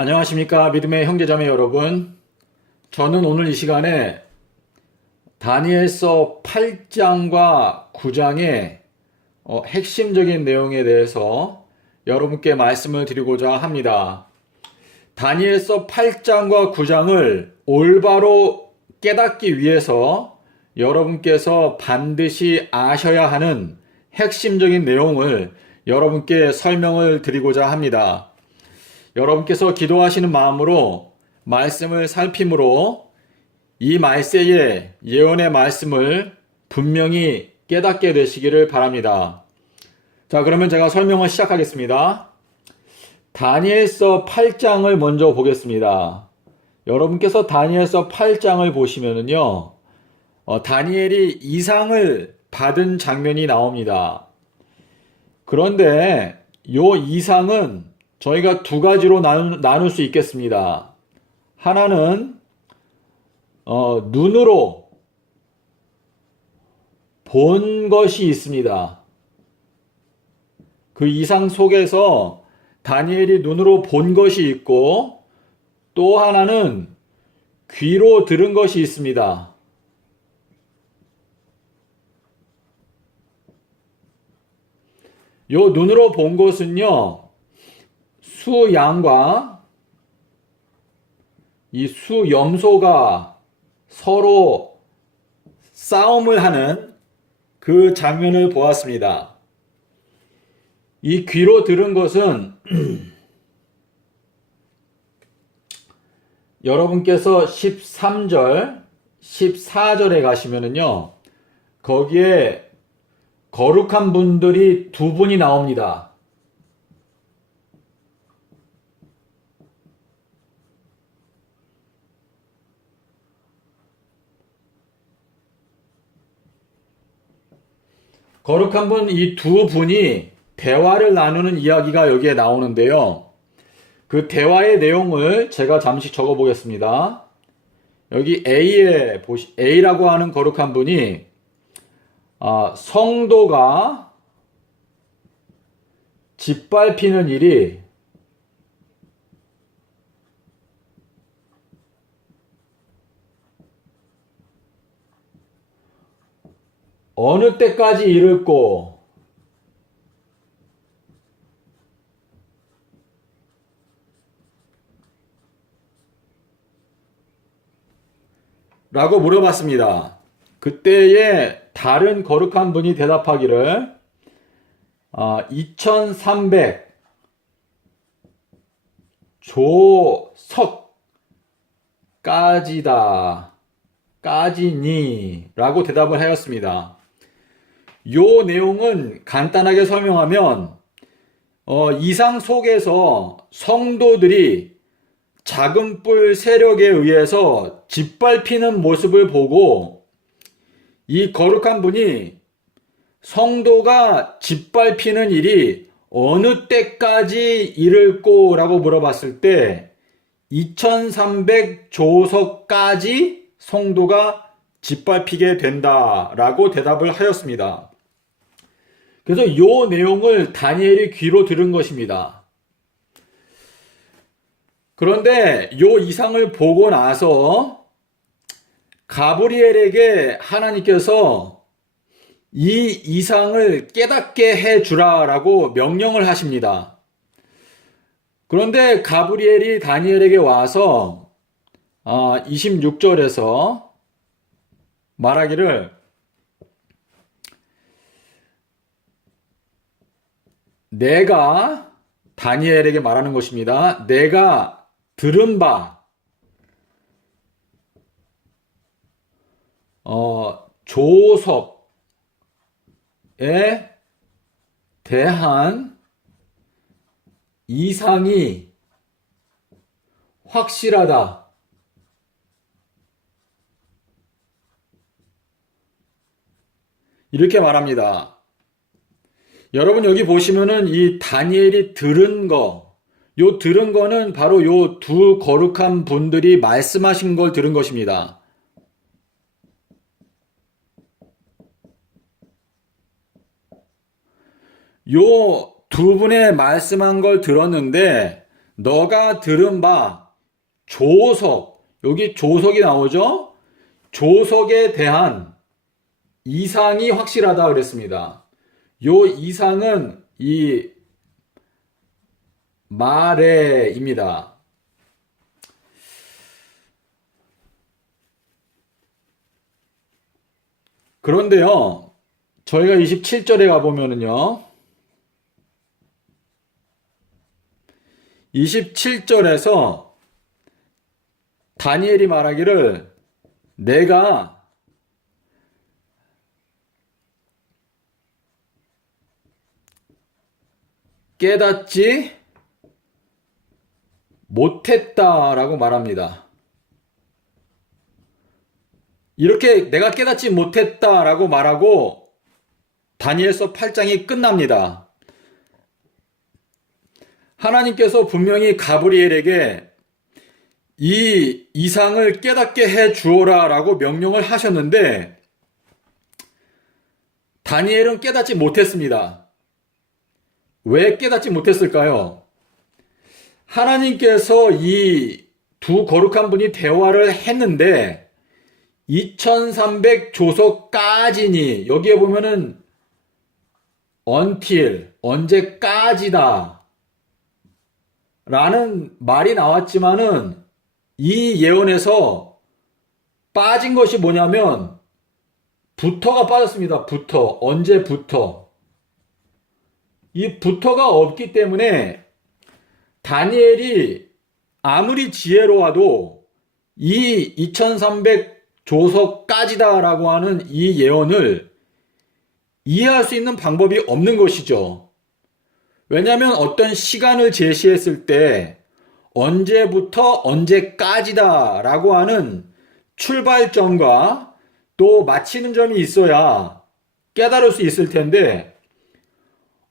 안녕하십니까 믿음의 형제자매 여러분. 저는 오늘 이 시간에 다니엘서 8장과 9장의 핵심적인 내용에 대해서 여러분께 말씀을 드리고자 합니다. 다니엘서 8장과 9장을 올바로 깨닫기 위해서 여러분께서 반드시 아셔야 하는 핵심적인 내용을 여러분께 설명을 드리고자 합니다. 여러분께서 기도하시는 마음으로 말씀을 살핌으로 이 말세에 예언의 말씀을 분명히 깨닫게 되시기를 바랍니다. 자, 그러면 제가 설명을 시작하겠습니다. 다니엘서 8장을 먼저 보겠습니다. 여러분께서 다니엘서 8장을 보시면은요, 다니엘이 이상을 받은 장면이 나옵니다. 그런데 이 이상은 저희가 두 가지로 나눌 수 있겠습니다. 하나는 눈으로 본 것이 있습니다. 그 이상 속에서 다니엘이 눈으로 본 것이 있고, 또 하나는 귀로 들은 것이 있습니다. 요 눈으로 본 것은요, 수양과 이 수염소가 서로 싸움을 하는 그 장면을 보았습니다. 이 귀로 들은 것은 여러분께서 13절, 14절에 가시면은요, 거기에 거룩한 분들이 두 분이 나옵니다. 거룩한 분, 이 두 분이 대화를 나누는 이야기가 여기에 나오는데요. 그 대화의 내용을 제가 잠시 적어 보겠습니다. 여기 A라고 하는 거룩한 분이, 성도가 짓밟히는 일이 어느 때까지 이를꼬 라고 물어봤습니다. 그때에 다른 거룩한 분이 대답하기를 2300 까지니 라고 대답을 하였습니다. 요 내용은 간단하게 설명하면 이상 속에서 성도들이 작은 뿔 세력에 의해서 짓밟히는 모습을 보고, 이 거룩한 분이 성도가 짓밟히는 일이 어느 때까지 이를꼬 라고 물어봤을 때 2300조석까지 성도가 짓밟히게 된다 라고 대답을 하였습니다. 그래서 이 내용을 다니엘이 귀로 들은 것입니다. 그런데 이 이상을 보고 나서 가브리엘에게 하나님께서 이 이상을 깨닫게 해주라 라고 명령을 하십니다. 그런데 가브리엘이 다니엘에게 와서 26절에서 말하기를, 내가 다니엘에게 말하는 것입니다. 내가 들은 바 조석에 대한 이상이 확실하다. 이렇게 말합니다. 여러분 여기 보시면은 이 다니엘이 들은 거, 요 들은 거는 바로 요 두 거룩한 분들이 말씀하신 걸 들은 것입니다. 요 두 분의 말씀한 걸 들었는데 너가 들은 바 조석, 여기 조석이 나오죠? 조석에 대한 이상이 확실하다 그랬습니다. 요 이상은 이 마레입니다. 그런데요, 저희가 27절에 가보면은요, 27절에서 다니엘이 말하기를 내가 깨닫지 못했다라고 말합니다. 이렇게 내가 깨닫지 못했다라고 말하고 다니엘서 8장이 끝납니다. 하나님께서 분명히 가브리엘에게 이 이상을 깨닫게 해 주어라 라고 명령을 하셨는데 다니엘은 깨닫지 못했습니다. 왜 깨닫지 못했을까요? 하나님께서 이 두 거룩한 분이 대화를 했는데 2300조서까지니 여기에 보면은 until 언제까지다 라는 말이 나왔지만은 이 예언에서 빠진 것이 뭐냐면 부터가 빠졌습니다. 부터. 언제부터. 이 부터가 없기 때문에 다니엘이 아무리 지혜로워도 이 2300조서까지다 라고 하는 이 예언을 이해할 수 있는 방법이 없는 것이죠. 왜냐하면 어떤 시간을 제시했을 때 언제부터 언제까지다 라고 하는 출발점과 또 마치는 점이 있어야 깨달을 수 있을 텐데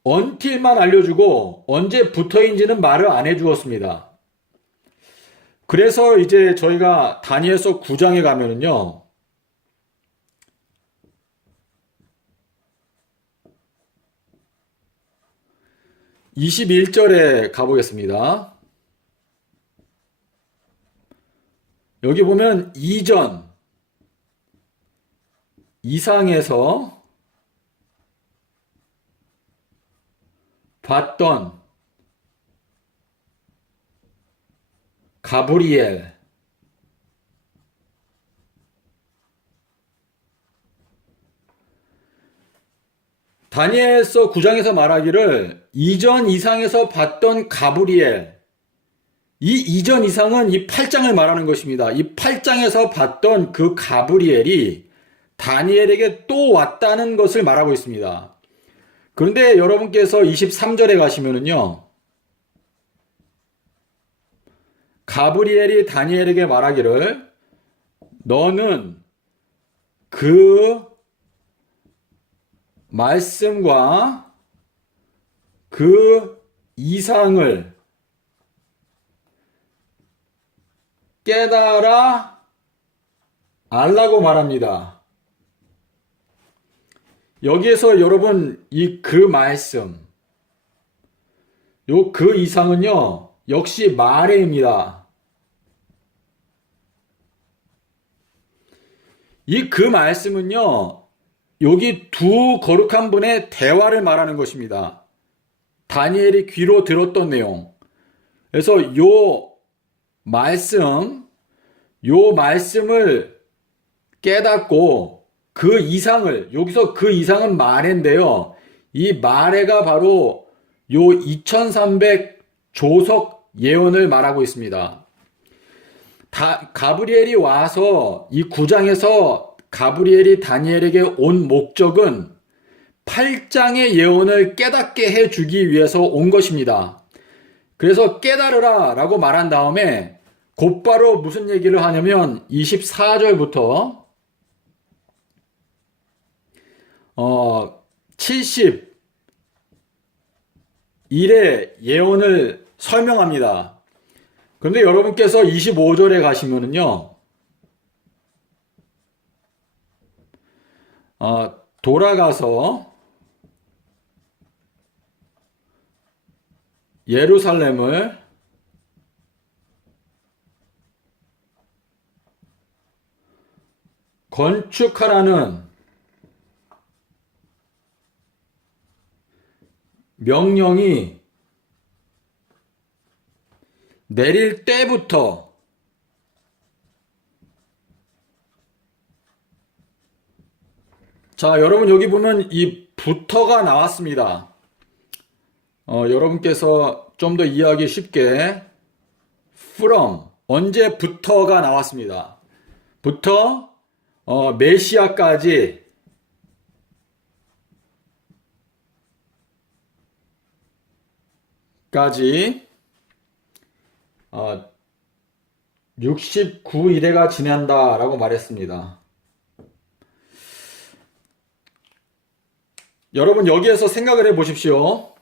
until만 알려주고 언제부터인지는 말을 안 해주었습니다. 그래서 이제 저희가 다니엘서 9장에 가면은요. 21절에 가보겠습니다. 여기 보면 이전, 이상에서 봤던 가브리엘, 다니엘서 9장에서 말하기를 이전 이상에서 봤던 가브리엘, 이 이전 이상은 이 8장을 말하는 것입니다. 이 8장에서 봤던 그 가브리엘이 다니엘에게 또 왔다는 것을 말하고 있습니다. 그런데 여러분께서 23절에 가시면은요, 가브리엘이 다니엘에게 말하기를 너는 그 말씀과 그 이상을 깨달아 알라고 말합니다. 여기에서 여러분 이 그 말씀, 요 그 이상은요 역시 마레입니다. 이 그 말씀은요 여기 두 거룩한 분의 대화를 말하는 것입니다. 다니엘이 귀로 들었던 내용. 그래서 요 말씀을 깨닫고 그 이상을, 여기서 그 이상은 마레인데요. 이 마레가 바로 요 2300 조석 예언을 말하고 있습니다. 가브리엘이 와서 이 9장에서 가브리엘이 다니엘에게 온 목적은 8장의 예언을 깨닫게 해주기 위해서 온 것입니다. 그래서 깨달으라 라고 말한 다음에 곧바로 무슨 얘기를 하냐면 24절부터 71의 예언을 설명합니다. 그런데 여러분께서 25절에 가시면은요, 돌아가서 예루살렘을 건축하라는 명령이 내릴 때부터 자, 여러분 여기 보면 이 부터가 나왔습니다. 여러분께서 좀 더 이해하기 쉽게 from 언제부터가 나왔습니다. 부터 메시아까지 69일에가 지난다라고 말했습니다. 여러분 여기에서 생각을 해 보십시오.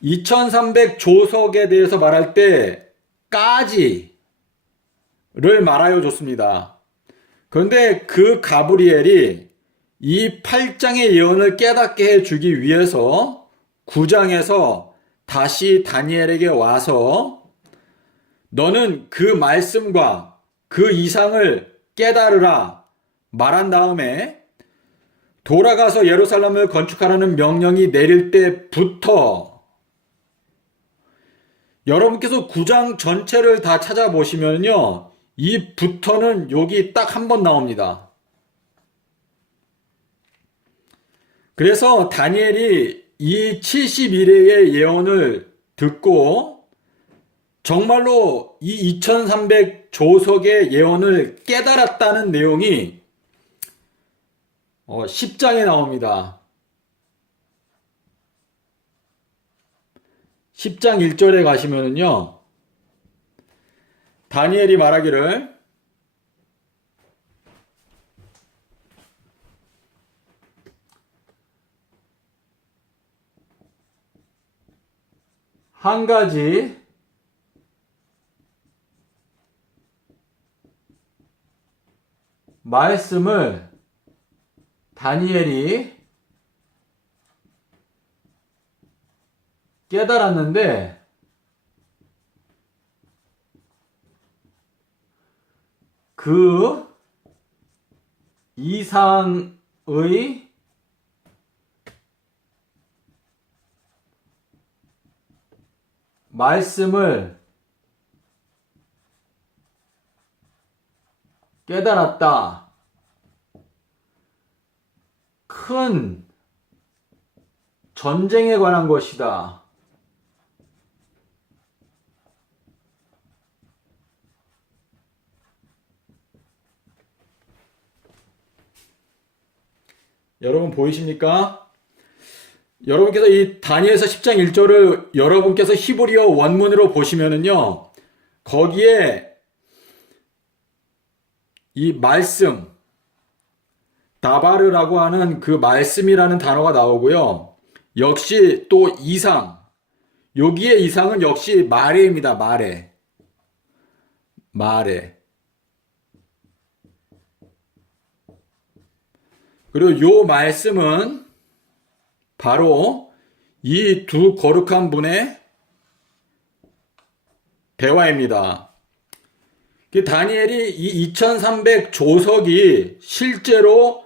2300 조석에 대해서 말할 때 까지를 말하여 줬습니다. 그런데 그 가브리엘이 이 8장의 예언을 깨닫게 해주기 위해서 9장에서 다시 다니엘에게 와서 너는 그 말씀과 그 이상을 깨달으라 말한 다음에 돌아가서 예루살렘을 건축하라는 명령이 내릴 때부터 여러분께서 9장 전체를 다 찾아보시면요. 이 부터는 여기 딱 한 번 나옵니다. 그래서 다니엘이 이 71회의 예언을 듣고 정말로 이 2300 조석의 예언을 깨달았다는 내용이 10장에 나옵니다. 10장 1절에 가시면은요. 다니엘이 말하기를 한 가지 말씀을 다니엘이 깨달았는데 그 이상의 말씀을 깨달았다. 큰 전쟁에 관한 것이다. 여러분 보이십니까? 여러분께서 이 다니엘서 10장 1절을 여러분께서 히브리어 원문으로 보시면은요. 거기에 이 말씀 다바르라고 하는 그 말씀이라는 단어가 나오고요. 역시 또 이상 여기에 이상은 역시 마레입니다. 마레 그리고 요 말씀은 바로 이 두 거룩한 분의 대화입니다. 다니엘이 이 2300 조석이 실제로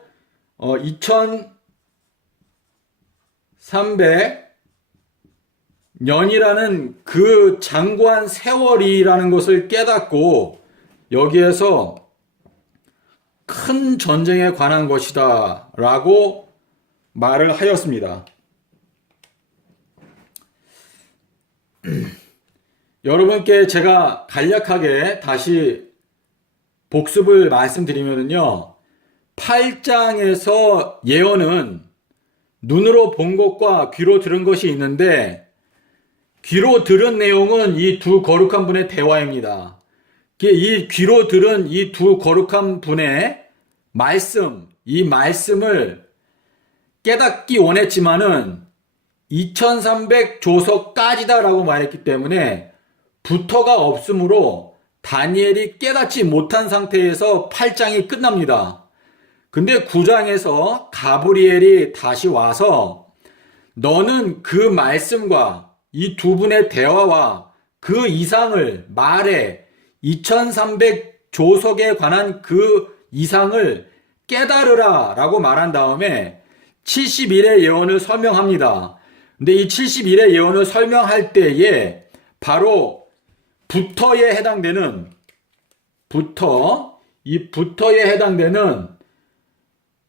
2300년이라는 그 장구한 세월이라는 것을 깨닫고 여기에서 큰 전쟁에 관한 것이다 라고 말을 하였습니다. 여러분께 제가 간략하게 다시 복습을 말씀드리면요. 8장에서 예언은 눈으로 본 것과 귀로 들은 것이 있는데 귀로 들은 내용은 이 두 거룩한 분의 대화입니다. 이 귀로 들은 이 두 거룩한 분의 말씀, 이 말씀을 깨닫기 원했지만은 2300 조석까지다라고 말했기 때문에 부터가 없으므로 다니엘이 깨닫지 못한 상태에서 8장이 끝납니다. 근데 9장에서 가브리엘이 다시 와서 너는 그 말씀과 이 두 분의 대화와 그 이상을 말해 2300 조석에 관한 그 이상을 깨달으라 라고 말한 다음에 70일의 예언을 설명합니다. 근데 이 70일의 예언을 설명할 때에 바로 부터에 해당되는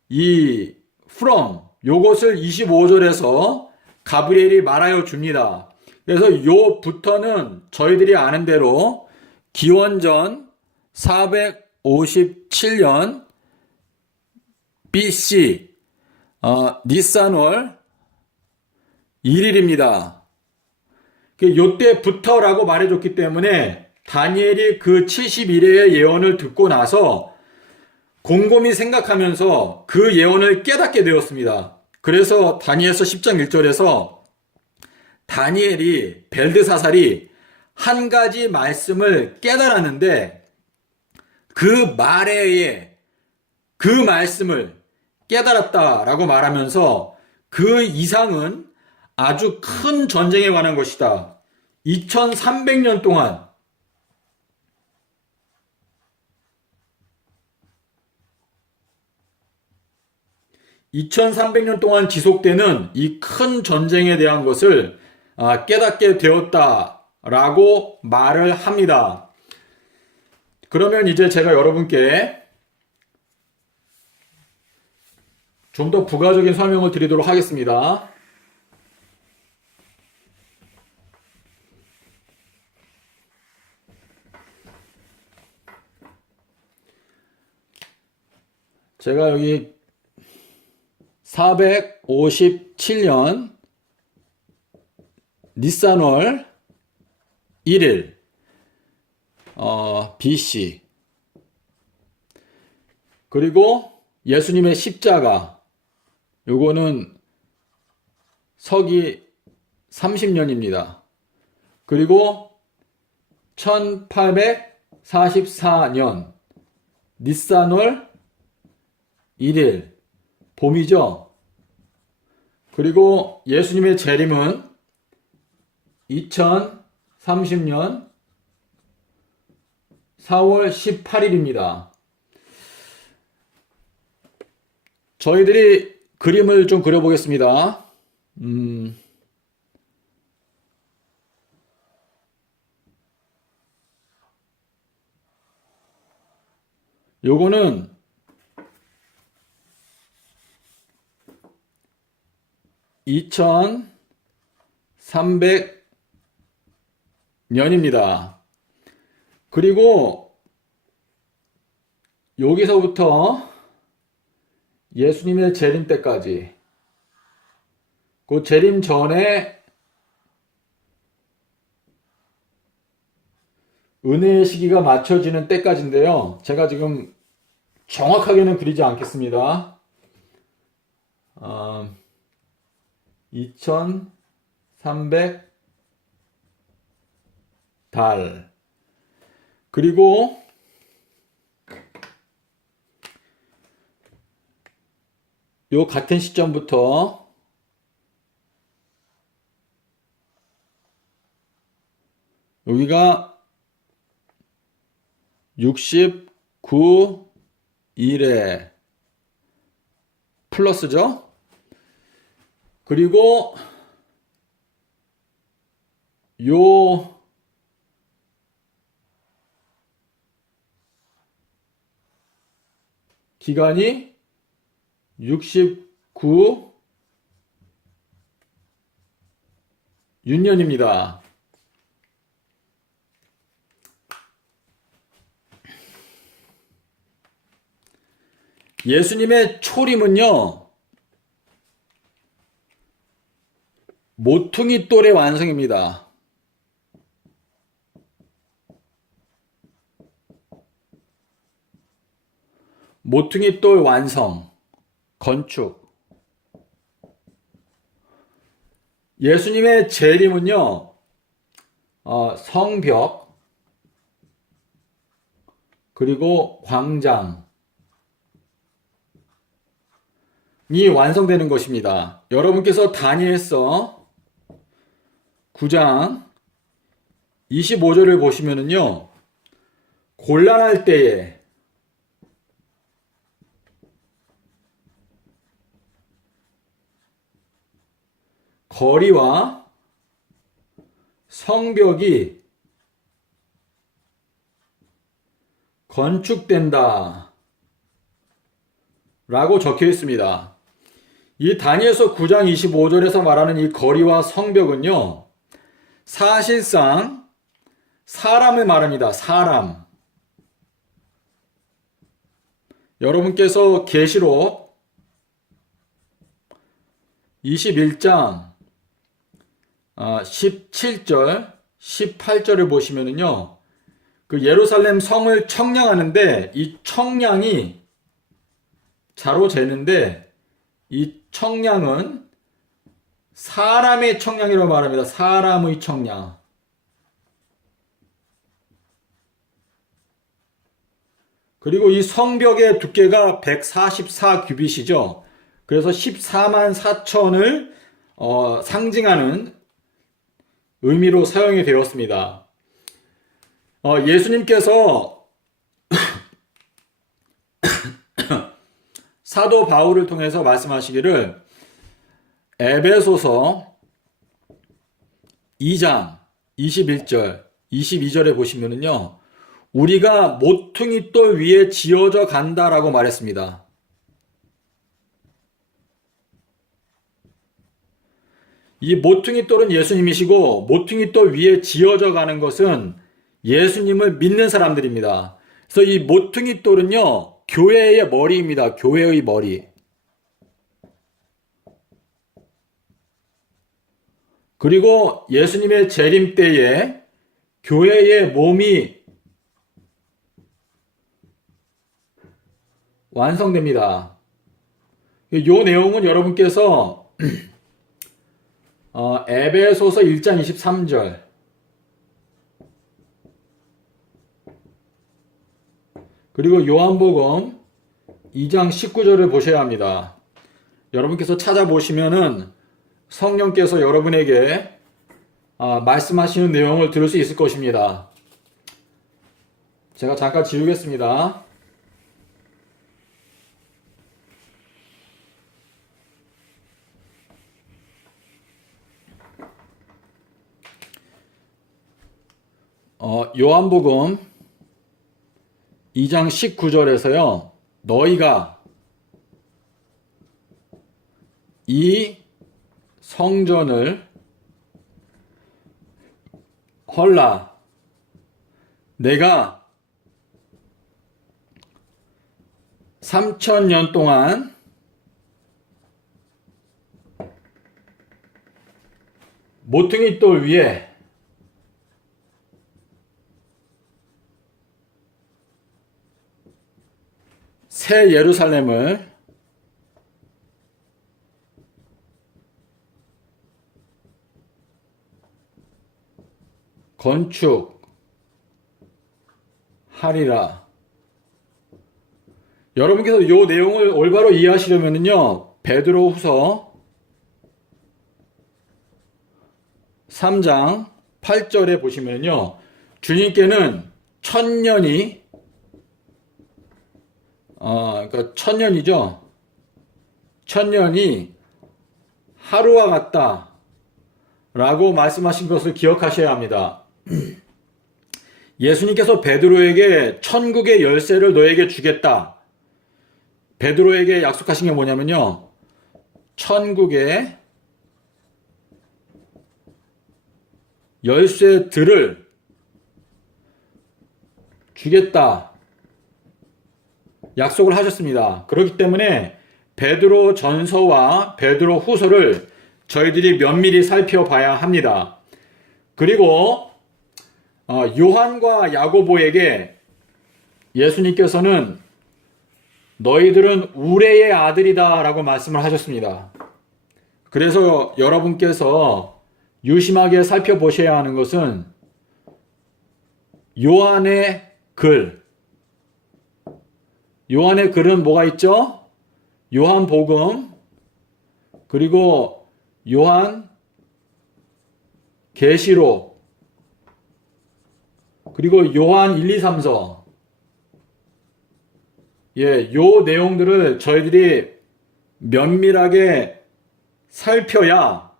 이 from 요것을 25절에서 가브리엘이 말하여 줍니다. 그래서 요 부터는 저희들이 아는 대로 기원전 457년 BC 니산월 1일입니다. 요때부터라고 말해줬기 때문에 다니엘이 그 70일의 예언을 듣고 나서 곰곰이 생각하면서 그 예언을 깨닫게 되었습니다. 그래서 다니엘서 10장 1절에서 다니엘이 벨드사살이 한 가지 말씀을 깨달았는데 그 말에 그 말씀을 깨달았다라고 말하면서 그 이상은 아주 큰 전쟁에 관한 것이다. 2300년 동안 지속되는 이 큰 전쟁에 대한 것을 깨닫게 되었다라고 말을 합니다. 그러면 이제 제가 여러분께 좀 더 부가적인 설명을 드리도록 하겠습니다. 제가 여기 457년 니산월 1일 BC 그리고 예수님의 십자가 요거는 서기 30년입니다. 그리고 1844년 니산월 1일 봄이죠. 그리고 예수님의 재림은 2030년 4월 18일입니다. 저희들이 그림을 좀 그려보겠습니다. 요거는 2300년입니다. 그리고 여기서부터 예수님의 재림 때까지 그 재림 전에 은혜의 시기가 맞춰지는 때까지인데요. 제가 지금 정확하게는 그리지 않겠습니다. 2300 달 그리고 요 같은 시점부터 여기가 69일에 플러스죠. 그리고 요 기간이 69윤년입니다. 예수님의 초림은요, 모퉁이 돌의 완성입니다. 모퉁이 돌 완성, 건축. 예수님의 재림은요, 성벽, 그리고 광장이 완성되는 것입니다. 여러분께서 다니엘서 9장 25절을 보시면은요, 곤란할 때에 거리와 성벽이 건축된다 라고 적혀 있습니다. 이 다니엘서 9장 25절에서 말하는 이 거리와 성벽은요, 사실상 사람을 말합니다. 사람. 여러분께서 계시록 21장 17절, 18절을 보시면은요, 그 예루살렘 성을 청량하는데 이 청량이 자로 재는데 이 청량은 사람의 청량이라고 말합니다. 사람의 청량. 그리고 이 성벽의 두께가 144규빗이죠. 그래서 14만 4천을 상징하는 의미로 사용이 되었습니다. 예수님께서 사도 바울을 통해서 말씀하시기를 에베소서 2장 21절, 22절에 보시면은요, 우리가 모퉁이 돌 위에 지어져 간다라고 말했습니다. 이 모퉁이 돌은 예수님이시고 모퉁이 돌 위에 지어져 가는 것은 예수님을 믿는 사람들입니다. 그래서 이 모퉁이 돌은요, 교회의 머리입니다. 교회의 머리. 그리고 예수님의 재림 때에 교회의 몸이 완성됩니다. 이 내용은 여러분께서 에베소서 1장 23절, 그리고 요한복음 2장 19절을 보셔야 합니다. 여러분께서 찾아보시면은 성령께서 여러분에게 말씀하시는 내용을 들을 수 있을 것입니다. 제가 잠깐 지우겠습니다. 요한복음 2장 19절에서요, 너희가 이 성전을 헐라 내가 3000년 동안 모퉁이 돌 위에 새 예루살렘을 건축하리라. 여러분께서 이 내용을 올바로 이해하시려면요, 베드로후서 3장 8절에 보시면요, 주님께는 1000년이 그러니까 1000년이죠. 1000년이 하루와 같다 라고 말씀하신 것을 기억하셔야 합니다. 예수님께서 베드로에게 천국의 열쇠를 너에게 주겠다. 베드로에게 약속하신 게 뭐냐면요, 천국의 열쇠들을 주겠다 약속을 하셨습니다. 그렇기 때문에 베드로 전서와 베드로 후서를 저희들이 면밀히 살펴봐야 합니다. 그리고 요한과 야고보에게 예수님께서는 너희들은 우레의 아들이다 라고 말씀을 하셨습니다. 그래서 여러분께서 유심하게 살펴보셔야 하는 것은 요한의 글. 요한의 글은 뭐가 있죠? 요한복음, 그리고 요한 계시록, 그리고 요한 1, 2, 3서. 요 내용들을 저희들이 면밀하게 살펴야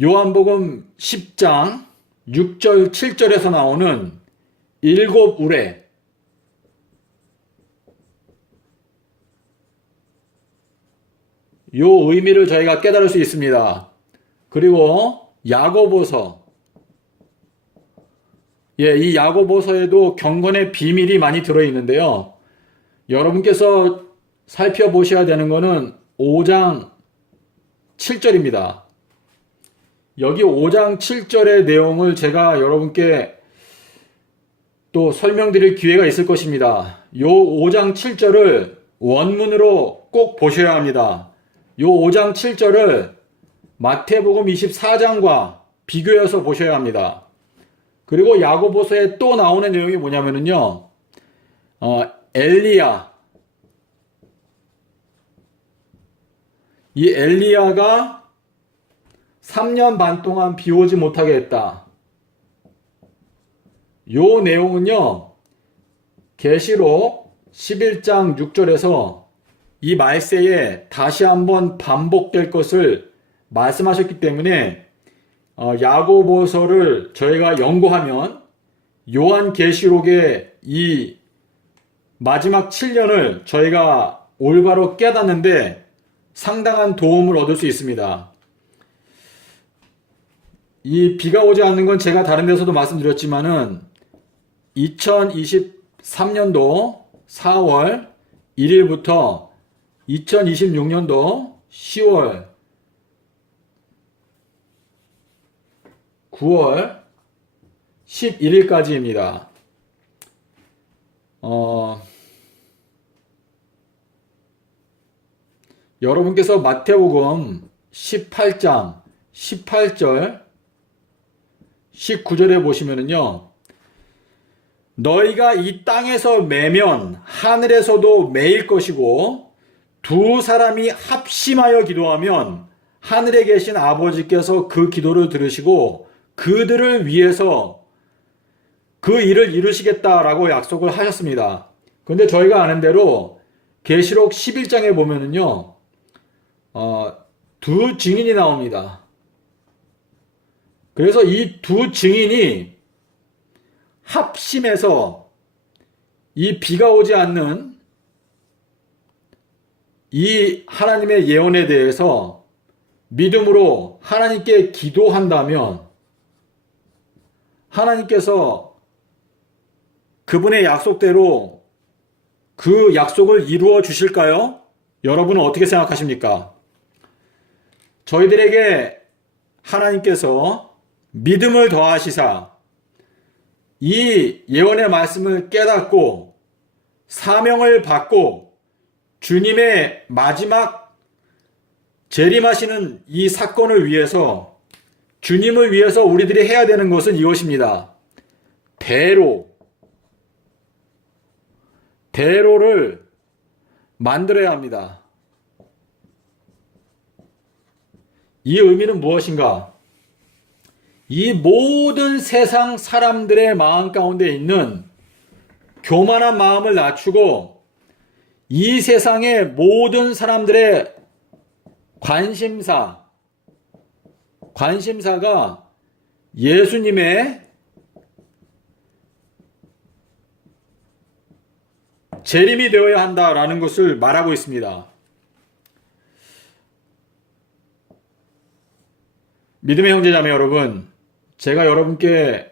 요한복음 10장 6절 7절에서 나오는 7우레, 요 의미를 저희가 깨달을 수 있습니다. 그리고 야고보서, 이 야고보서에도 경건의 비밀이 많이 들어있는데요. 여러분께서 살펴보셔야 되는 것은 5장 7절입니다. 여기 5장 7절의 내용을 제가 여러분께 또 설명드릴 기회가 있을 것입니다. 요 5장 7절을 원문으로 꼭 보셔야 합니다. 요 5장 7절을 마태복음 24장과 비교해서 보셔야 합니다. 그리고 야고보서에 또 나오는 내용이 뭐냐면요. 엘리야. 이 엘리야가 3년 반 동안 비 오지 못하게 했다. 요 내용은요. 계시록 11장 6절에서 이 말세에 다시 한번 반복될 것을 말씀하셨기 때문에 야고보서를 저희가 연구하면 요한계시록의 이 마지막 7년을 저희가 올바로 깨닫는데 상당한 도움을 얻을 수 있습니다. 이 비가 오지 않는 건 제가 다른 데서도 말씀드렸지만은 2023년도 4월 1일부터 2026년도 10월 9월 11일까지입니다. 여러분께서 마태복음 18장 18절 19절에 보시면은요. 너희가 이 땅에서 매면 하늘에서도 매일 것이고 두 사람이 합심하여 기도하면 하늘에 계신 아버지께서 그 기도를 들으시고 그들을 위해서 그 일을 이루시겠다라고 약속을 하셨습니다. 그런데 저희가 아는 대로 계시록 11장에 보면은요. 두 증인이 나옵니다. 그래서 이 두 증인이 합심해서 이 비가 오지 않는 이 하나님의 예언에 대해서 믿음으로 하나님께 기도한다면 하나님께서 그분의 약속대로 그 약속을 이루어 주실까요? 여러분은 어떻게 생각하십니까? 저희들에게 하나님께서 믿음을 더하시사 이 예언의 말씀을 깨닫고 사명을 받고 주님의 마지막 재림하시는 이 사건을 위해서 주님을 위해서 우리들이 해야 되는 것은 이것입니다. 대로를 만들어야 합니다. 이 의미는 무엇인가? 이 모든 세상 사람들의 마음 가운데 있는 교만한 마음을 낮추고 이 세상의 모든 사람들의 관심사가 예수님의 재림이 되어야 한다라는 것을 말하고 있습니다. 믿음의 형제자매 여러분, 제가 여러분께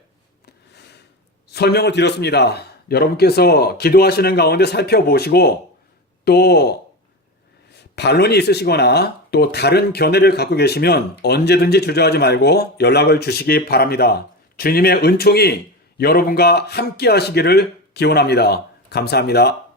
설명을 드렸습니다. 여러분께서 기도하시는 가운데 살펴보시고 또 반론이 있으시거나 또 다른 견해를 갖고 계시면 언제든지 주저하지 말고 연락을 주시기 바랍니다. 주님의 은총이 여러분과 함께 하시기를 기원합니다. 감사합니다.